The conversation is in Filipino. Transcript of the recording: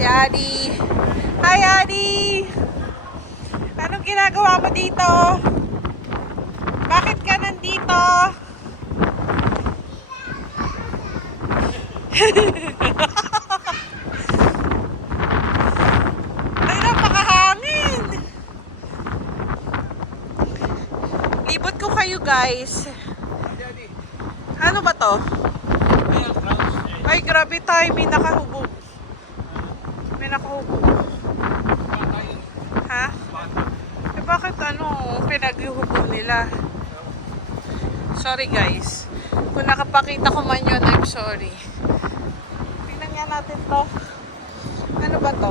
Si Adi. Hi, Adi! Anong ginagawa mo dito? Bakit ka nandito? Ay, napakahangin! Libot ko kayo, guys. Ano ba to? Ay, grabe tayo. May nakahubog. May nakahubog. Ha? Eh, bakit pinaghihubog nila? Sorry, guys. Kung nakapakita ko man yun, I'm sorry. Tingnan nga natin to. Ano ba to?